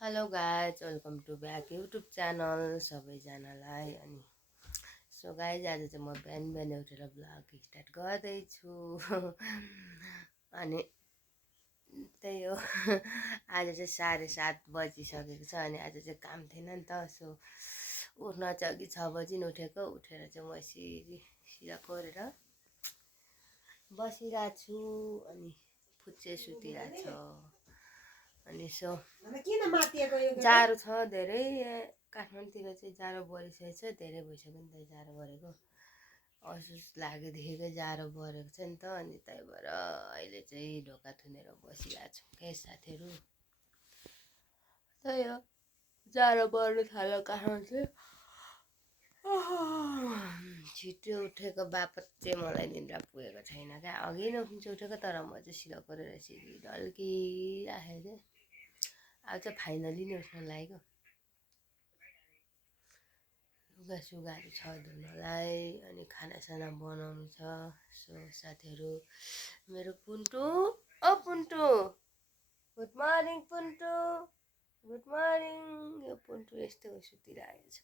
Hello guys welcome to back YouTube channel सबैजनालाई। अनि so guys आज चाहिँ म बिहान बिहान उठेर ब्लग स्टार्ट गर्दैछु। अनि त्यही हो आज चाहिँ 7:30 बजिसकेको छ। अनि आज चाहिँ काम थिएन नि त, सो उठ्न चाहिँ अघि 6 बजी उठेको। उठेर चाहिँ म यसरी सिधा कोरेर बसिरहेको छु। अनि फुच्चे सुतिरहेको छ। अनि सो जाडो छ धेरै, काठमाडौँतिर चाहिँ जाडो बढिसकेको छ। धेरै भइसक्यो नि त जाडो बढेको, असुस लागेदेखिकै जाडो बढेको छ नि त। अनि त्यही भएर अहिले चाहिँ ढोका थुनेर बसिरहेको छु के साथीहरू। त्यही हो, जाडो बढ्नु थाल्यो काठमाडौँ चाहिँ। छिटो उठेको बापत चाहिँ मलाई निन्द्रा पुगेको छैन क्या। अघि नै उठेको, तर म चाहिँ सिधा गरेर यसरी ढल्किराखेको थिएँ। अब चाहिँ फाइनली नै उठ्न लागेको। लुगासुगाहरू छ धुनलाई, अनि खानासाना बनाउनु छ। सो साथीहरू, मेरो पुन्टु, ओ पुन्टु, गुड मर्निङ पुन्टु, गुड मर्निङ। यो पुन्टु यस्तो सुतिरहेको छ।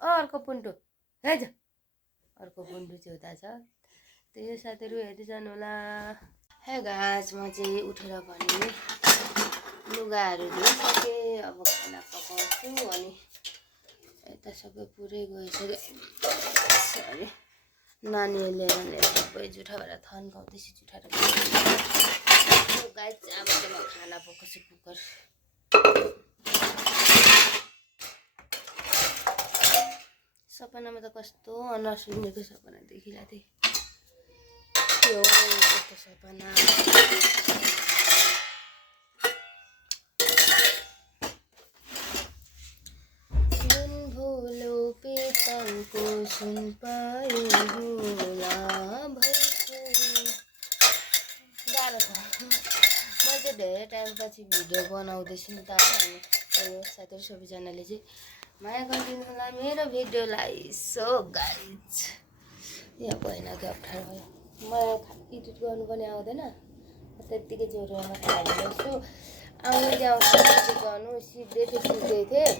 अर्को पुन्टु हेज, अर्को पुन्टु चाहिँ उता छ। त्यही साथीहरू हेर्दै जानु होला। हे गाइस, म चाहिँ उठेर भने लुगाहरू धोइसकेँ। अब खाना पकाउँछु। अनि यता सबै पुरै गइसक्यो। सरी, नानीहरूले सबै जुठा भएर थन्काउँदैछ। जुठा गाइस, अब चाहिँ म खाना पकाउँछु। कुकर सपनामा त कस्तो नसुनेको सपना देखिरहेको थिएँ। यो कस्तो सपना। पेतलको सुन पायो होला भइसो। गाह्रो छ। मैले चाहिँ धेरै टाइमपछि भिडियो बनाउँदैछु नि त। अनि त्यही हो साथीहरू, सबैजनाले चाहिँ माया गरिदिनु होला मेरो भिडियोलाई। सो गाइज, यहाँ भएन कि अप्ठ्यारो भयो। मलाई एडिट गर्नु पनि आउँदैन, त्यत्तिकै जोडेर मात्रै हालिदिनुहोस्। आउनु चाहिँ आउँछ एडिट गर्नु, सिक्दै थिएँ।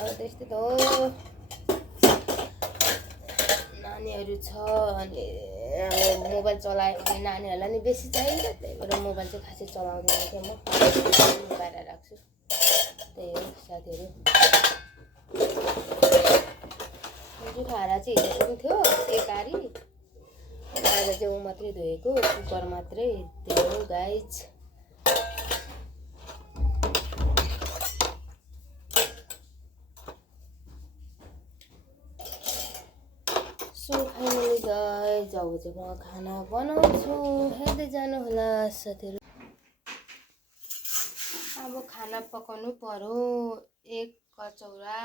अब त्यस्तै त हो, नानीहरू छ। अनि अब मोबाइल चलायो भने नानीहरूलाई नि बेसी चाहिन्छ। त्यही भएर मोबाइल चाहिँ खासै चलाउँदैन क्या, म बाहिर राख्छु। त्यही हो साथीहरू। जुठाएर चाहिँ हिजो पनि थियो एक आरी, आज चाहिँ ऊ मात्रै धोएको, कुकर मात्रै। त्यही हो गाइज। सो फाइनली गाइज, अब चाहिँ म खाना बनाउँछु। हेर्दै जानु होला साथीहरू। अब खाना पकाउनु पर्यो। एक कचौरा,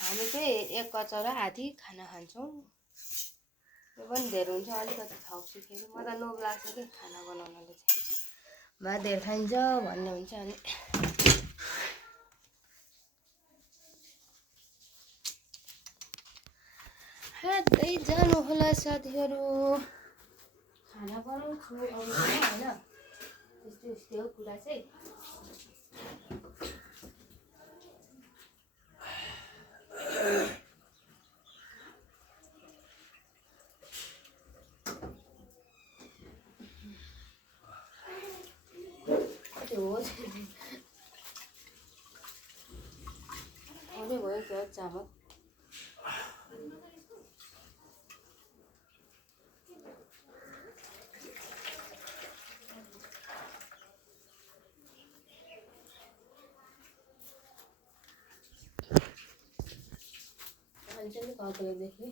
हामी चाहिँ एक कचौरा आधी खाना खान्छौँ। त्यो पनि धेरै हुन्छ, अलिकति थाउछु फेरि। म त लोभ लाग्छ कि खाना बनाउनले चाहिँ। भात धेर खाइन्छ भन्ने हुन्छ। अनि हेर्दै जानु होला साथीहरू। खाना बनाउँछु अब होइन, त्यस्तै हो कुरा चाहिँ। अझै भयो क्या चामल। अलिकति कक्रेदेखि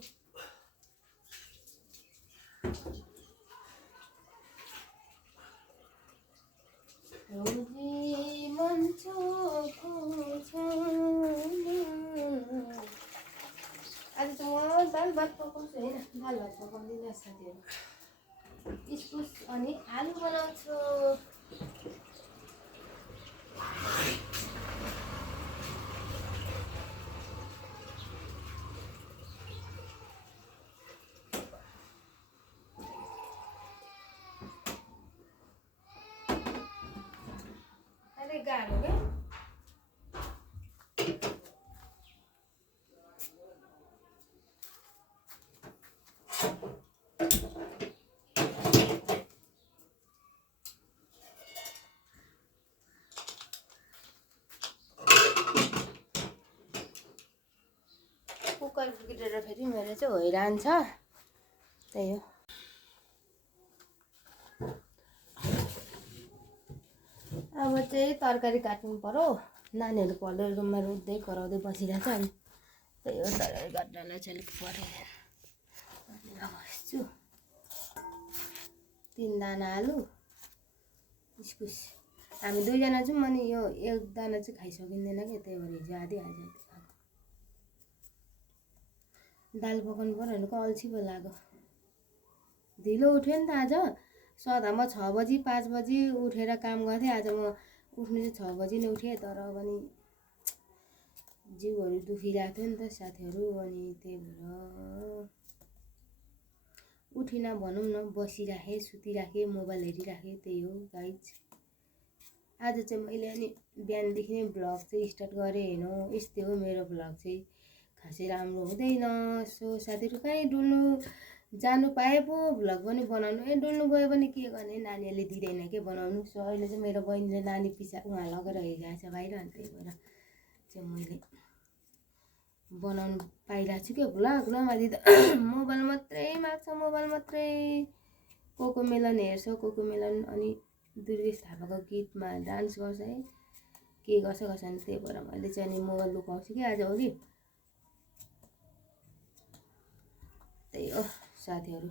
आज चाहिँ म दाल भात पकाउँछु होइन, दाल भात पकाउँदिनँ साथीहरू। इस्कुस अनि आलु बनाउँछु। गाह्रो के कुकर बिग्रेर फेरि मेरो चाहिँ हैरान छ त्यही हो अब चाहिँ तरकारी काट्नु पर्यो नानीहरू पढ्दै रुममा रुँदै कराउँदै बसिरहेछ अनि त्यही हो तरकारी काट्नलाई चाहिँ अलिक पऱ्यो बस्छु 3 दाना आलु इस्कुस हामी 2 जना छौँ अनि यो 1 दाना चाहिँ खाइसकिँदैन क्या त्यही भएर हिजो आधी खाएको दाल पकाउनु पर्यो भनेको अल्छी पो लाग्यो ढिलो उठ्यो नि त आज सदा म 6 बजी 5 बजी उठेर काम गर्थेँ आज म उठ्नु चाहिँ 6 बजी नै उठेँ तर पनि जिउहरू दुखिरहेको थियो नि त साथीहरू अनि त्यही भएर उठिन भनौँ न बसिराखेँ सुतिराखेँ मोबाइल हेरिराखेँ त्यही हो गाइज आज चाहिँ मैले अनि बिहानदेखि नै भ्लग चाहिँ स्टार्ट गरेँ हेर्नु यस्तै हो मेरो भ्लग चाहिँ खासै राम्रो हुँदैन सो साथीहरू कहीँ डुल्नु जानु पाए पो भ्लग पनि बनाउनु डुल्नु गयो भने के गर्ने नानीहरूले दिँदैन के बनाउनु सो अहिले चाहिँ मेरो बहिनीले नानी पिछा उहाँ लगेर हिँडिरहेको छ बाहिर अनि त्यही भएर चाहिँ मैले बनाउनु पाइरहेको छु क्या भ्लग नभए त मोबाइल मात्रै माग्छ मोबाइल मात्रै कोकोमेलन हेर्छ कोकोमेलन अनि दुर्गेश थापाको गीतमा डान्स गर्छ है के गर्छ नि त्यही भएर मैले चाहिँ अनि मोबाइल लुकाउँछु कि आज हो कि त्यही हो साथीहरू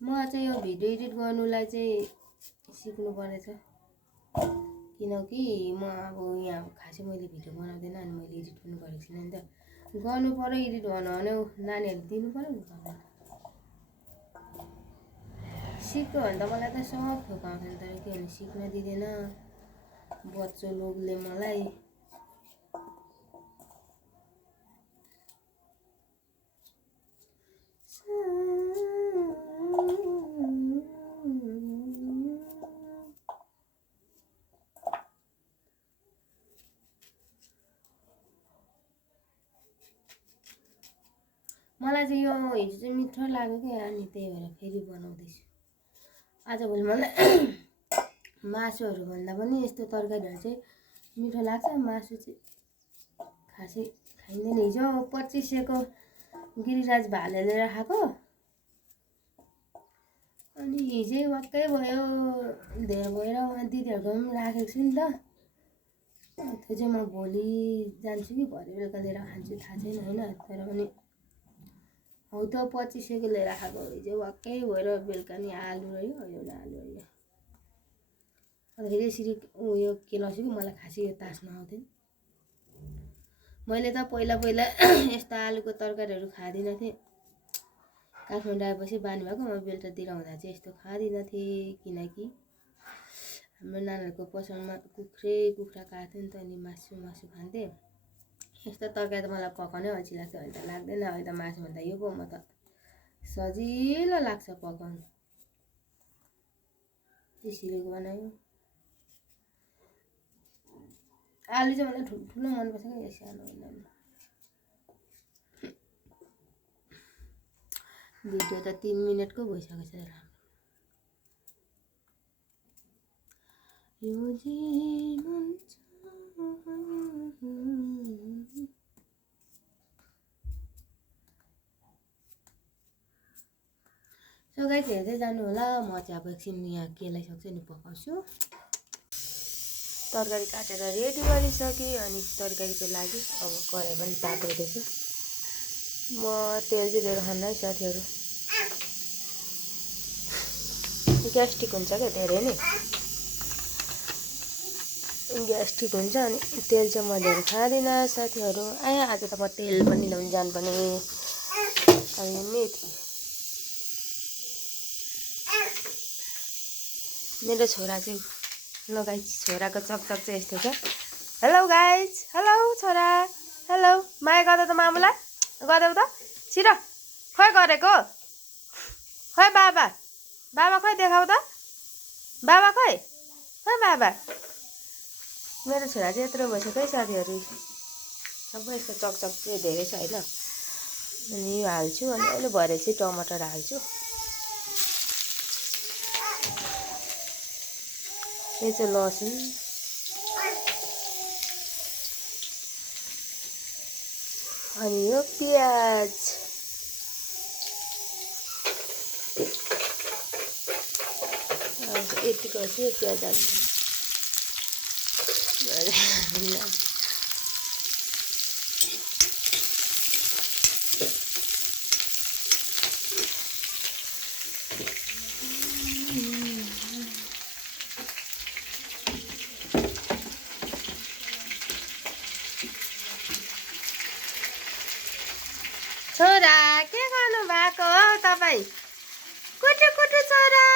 म चाहिँ यो भिडियो एडिट गर्नुलाई चाहिँ सिक्नु पर्नेछ किनकि म अब यहाँ खासै मैले भिडियो बनाउँदैन अनि मैले एडिट पनि गरेको छैन नि त गर्नु पर्यो एडिट गर्नु भने नानीहरूले दिनु पर्यो नि त सिक्यो भने त मलाई त सब थोक आउँछ तर के भने सिक्न दिँदैन बच्चो लोगले मलाई मलाई चाहिँ यो हिजो चाहिँ मिठो लाग्यो क्या अनि त्यही भएर फेरि बनाउँदैछु आजभोलि मलाई मासुहरू भन्दा पनि यस्तो तरकारीहरू चाहिँ मिठो लाग्छ मासु चाहिँ खासै खाइँदैन हिजो 2500को गिरिराज भाले लिएर खाएको अनि हिजै वाक्कै भयो धेरै भएर उहाँ दिदीहरूको पनि राखेको छु नि त त्यो चाहिँ म भोलि जान्छु कि भरे बेलुका लिएर खान्छु थाहा छैन होइन तर पनि हौ त 2500को लिएर खाएको हिजो वाक्कै भएर बेलुका नि आलु रह्यो एउटा आलु रह्यो फेरि यसरी उयो के लाउँछु कि मलाई खासै यो तास्न आउँथेन मैले त पहिला यस्तो आलुको तरकारीहरू खाँदिनँ थिएँ काठमाडौँ आएपछि बानी भएको म बेलुकातिर हुँदा चाहिँ यस्तो खाँदिनँ थिएँ किनकि हाम्रो नानीहरूको पसलमा कुखुरा काट्थ्यो नि त अनि मासु खान्थेँ यस्तो तरकारी त मलाई पकाउनै अल्छी लाग्छ अहिले त लाग्दैन अहिले त मासु भन्दा यो पो म त सजिलो लाग्छ पकाउनु त्यसरी बनायो आलु चाहिँ मलाई ठुलो मनपर्छ क्या सानो होइन भिडियो त 3 मिनटको भइसकेको छ यो जीवन सो गाइस हेर्दै जानु होला म चाहिँ अब एकछिन यहाँ केलाई सक्छु नि पकाउँछु तरकारी काटेर रेडी गरिसकेँ अनि तरकारीको लागि अब कराई पनि तातो हुँदैछ म तेल चाहिँ धेरै खान्न है साथीहरू ग्यास्ट्रिक हुन्छ क्या धेरै नै ग्यास्ट्रिक हुन्छ अनि तेल चाहिँ म धेरै खाँदिनँ साथीहरू आज त म तेल पनि ल्याउनु जानुपर्ने अनि मेथी मेरो छोरा चाहिँ ल गाइज छोराको चकचक चाहिँ यस्तो छ हेलो गाइज हेलो छोरा हेलो माया गर्दा त मामुलाई गर्दै त छिटो खोइ गरेको खोइ बाबा खोइ देखाऊ त बाबा खै बाबा मेरो छोरा चाहिँ यत्रो भइसक्यो है साथीहरू सबै यस्तो चकचक चाहिँ धेरै छ होइन अनि यो हाल्छु अनि अहिले भरे चाहिँ टमाटर हाल्छु यो चाहिँ लसुन अनि यो प्याज यतिको चाहिँ यो प्याज हाल्नु छोरा के गर्नु भएको हो तपाईँ कुटु कुटु छोरा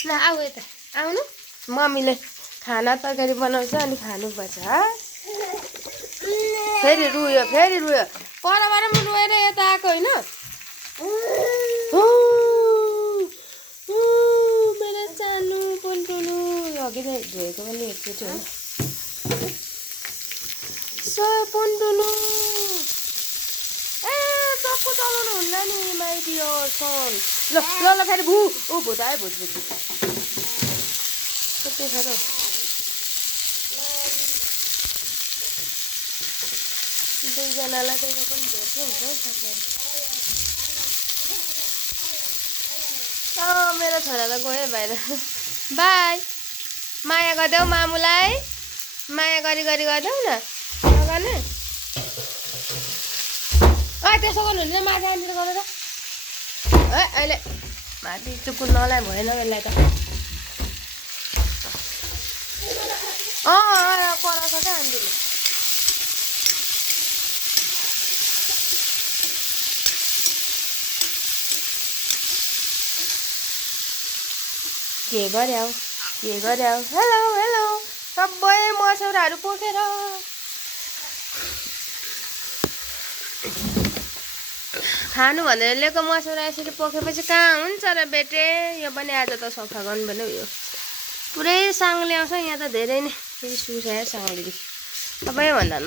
ल आऊ यता आउनु मम्मीले खाना तरकारी बनाउँछ अनि खानुपर्छ फेरि रुयो परबाट पनि रोएर यता आएको होइन मेरो सानो पुन्टुनु अघि नै धोएको पनि एकचोटि होइन सो पुन्टुनु चक्कु चलाउनु हुन्न नि माइ डियर सन ल फेरि भूत आयो भूत कति छ र दुईजनालाई त यो पनि धेरै हुन्छ हौ तरकारी मेरो छोरा त गयो बाहिर बाई माया गरिदेऊ मामुलाई माया गरी गरिदेऊ न नगर्ने त्यसो गर्नुहुन्न माथि आएर गरेर अहिले माथि चुक्कु नलाई भएन यसलाई त कराउँछ क्या आन्टीले के गर्याउ हेलो सबै मसौराहरू पोखेर खानु भनेर ल्याएको मसौरा यसरी पोखेपछि कहाँ हुन्छ र बेटे यो पनि आज त सफा गर्नु पर्ने उयो पुरै साङ्ले आउँछ यहाँ त धेरै नै रिस उठायो साङ्लेदेखि सबैभन्दा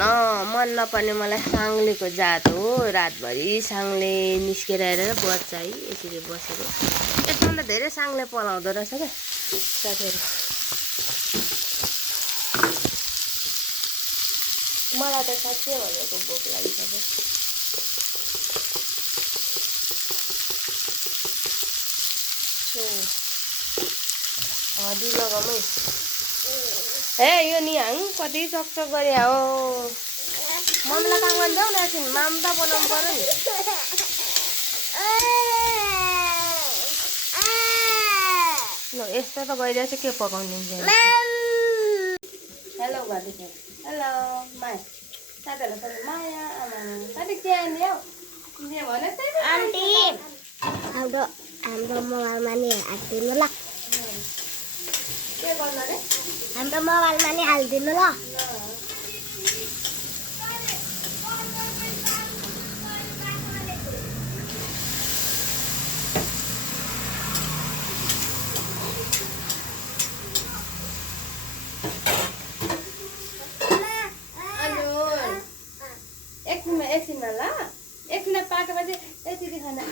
मन नपर्ने मलाई साङ्लेको जात हो रातभरि साङ्ले निस्केर आएर बच्चा है यसरी बसेको यसमा त धेरै साङ्ले पलाउँदो रहेछ क्या साथीहरू मलाई त साँच्चै भनेको भोक लागिसक्यो हदी लगाउँ है यो निहाङ कति चकचक गरे हो मम्मीलाई काम गर्नु जाऊ न एकछिन माम त बनाउनु पर्यो नि ल यस्तो त गइरहेछ के पकाउने हेलो भन्दैछ हेलो माया साथीहरूलाई माया आमा साथी के आउने हौ भने आन्टी हाम्रो मोबाइलमा नि हालिदिनु ल के गर्नु रे हाम्रो मोबाइलमा नि हालिदिनु ल एकछिनमा ल एकछिन पाकेपछि यति खाना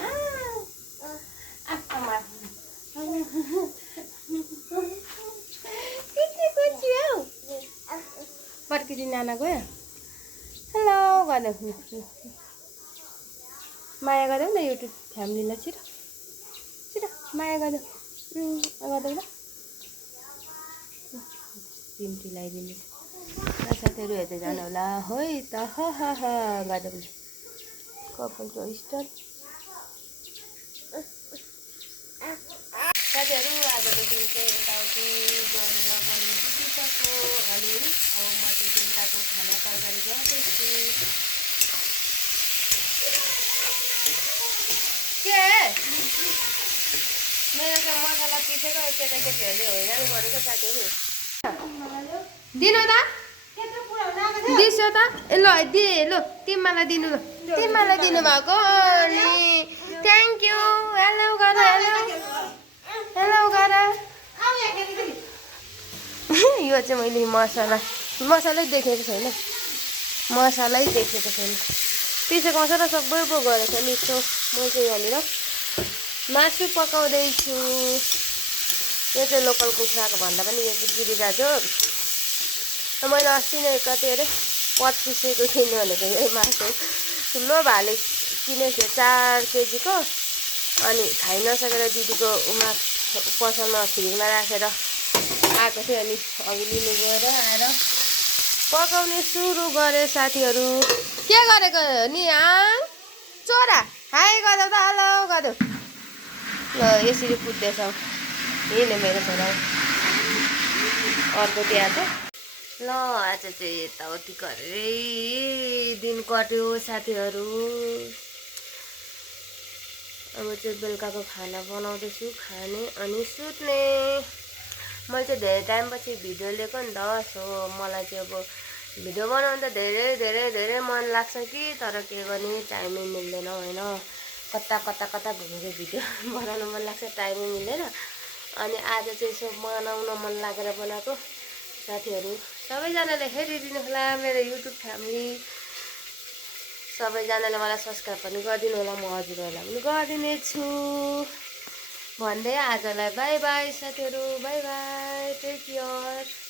आफमा पर्किरी नाना गयो हेलो गर्नु माया गर्दै न युट्युब फ्यामिलीलाई छिटो माया गर्दै ल चिम्टी लगाइदिनु साथीहरू हेर्दै जानु होला है त गर्दै कपालको स्टाइल साथीहरू आजको दिन चाहिँ यताउति गरेर पनि बितिसक्यो अनि अब म चाहिँ बेलुकाको खाना तरकारी गर्दैछु के मेरो चाहिँ मसला पिसेको केटाकेटीहरूले हैरान गरेको साथीहरू दिनु त दिसो त ल दिए ल तिमीलाई दिनु ल तिमीलाई दिनुभएको अनि थ्याङ्क यू हेलो गर हेलो यो चाहिँ मैले मसलै देखेको छैन मसलै देखेको छैन पिसेको मसला सबै पो गरेछ मिठो म चाहिँ यहाँनिर मासु पकाउँदैछु यो चाहिँ लोकल कुखुराको भन्दा पनि यो चाहिँ गिरिराज हो र मैले अस्ति नै कति अरे 2500को किन्नु भनेको यही मासु ठुलो भाले किनेको थियो 4 केजीको अनि खाइ नसकेर दिदीको उमा पसलमा फ्रिजमा राखेर आएको थियो अनि अघि लिनु गएर आएर पकाउने सुरु गरे साथीहरू के गरेको नि चोरा हाई गर्दा त हेलो गर्दो ल यसरी कुद्दैछ यही मेरो छोरा अर्को त्यहाँ त ल आज चाहिँ यताउति गरेरै दिन कट्यो साथीहरू अब चाहिँ बेलुकाको खाना बनाउँदैछु खाने अनि सुत्ने मैले चाहिँ धेरै टाइमपछि भिडियो लिएको नि त सो मलाई चाहिँ अब भिडियो बनाउनु त धेरै मन लाग्छ कि तर के गर्ने टाइमै मिल्दैन होइन कता घुमेर भिडियो बनाउनु मन लाग्छ टाइमै मिल्दैन अनि आज चाहिँ यसो बनाउन मन लागेर बनाएको साथीहरू सबैजनाले हेरिदिनु होला मेरो युट्युब फ्यामिली सबैजनाले मलाई सब्स्क्राइब पनि गरिदिनु होला म हजुरहरूलाई पनि गरिदिने छु भन्दै आजलाई बाई बाई साथीहरू बाई बाई टेक केयर